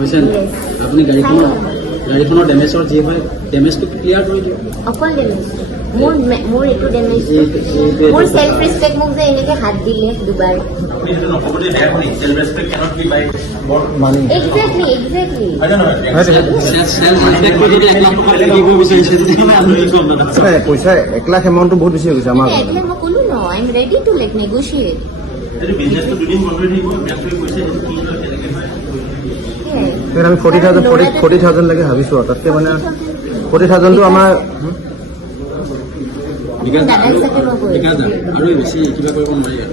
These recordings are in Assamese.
হৈছে আপুনি গাড়ীখনৰ ডেমেজৰ যি হয় ডেমেজটো ক্লিয়াৰ কৰি দিয়ক অকল ডেমেজ মোৰ এইটো ডেমেজ মোৰ সেলফ ৰেসপেক্ট মোক যে এনেকে হাত দিলে দুবাৰ এক্স্যাক্টলি পইচা 1 লাখ এমাউণ্টটো বহুত বেছি হৈ গৈছে আমাৰ মই ক'লো no I am ready to like negotiate আমি 40,000 লাগে ভাবিছো তাতকে মানে 40,000টো আমাৰ আৰু বেছি কিবা কৰিব নোৱাৰি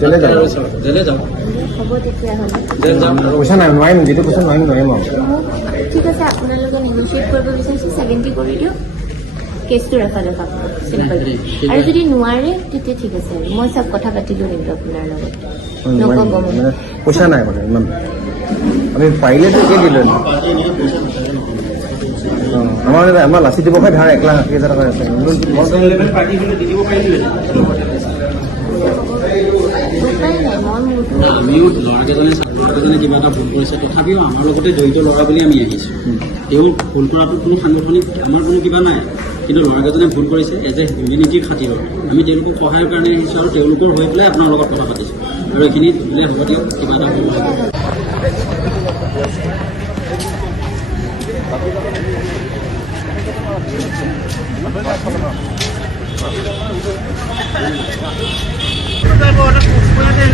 জেলে যাওক হ'ব তেতিয়াহ'লে পইচা নাই নোৱাৰিম যিটো পইচা নোৱাৰিম আৰু ঠিক আছে আপোনালোকে নেগোচিয়েট কৰিব বিচাৰিছে 70 কৰি দিয়ক কেছটো ৰেফাৰ দেখাব চিম্পল আৰু যদি নোৱাৰে তেতিয়া ঠিক আছে মই চব কথা পাতিলোঁ কিন্তু আপোনাৰ লগত নক'ব পইচা নাই মানে ইমান আমি পাৰিলেতো একে দিলোঁ আমাৰ লাচি দিৱসে ধাৰ 1,80,000 টকা আছে আমিও ল'ৰাকেইজনে কিবা এটা ভুল কৰিছে তথাপিও আমাৰ লগতে জড়িত ল'ৰা বুলি আমি আহিছোঁ তেওঁ ভুল কৰাটো কোনো সাংগঠনিক আমাৰ কোনো কিবা নাই কিন্তু ল'ৰাকেইজনে ভুল কৰিছে এজ এ হিউমেনিটিৰ খাতিৰত আমি তেওঁলোকক সহায়ৰ কাৰণে আহিছোঁ আৰু তেওঁলোকৰ হৈ পেলাই আপোনাৰ লগত কথা পাতিছোঁ আৰু এইখিনি বোলে হ'ব দিয়ক কিবা এটা Kita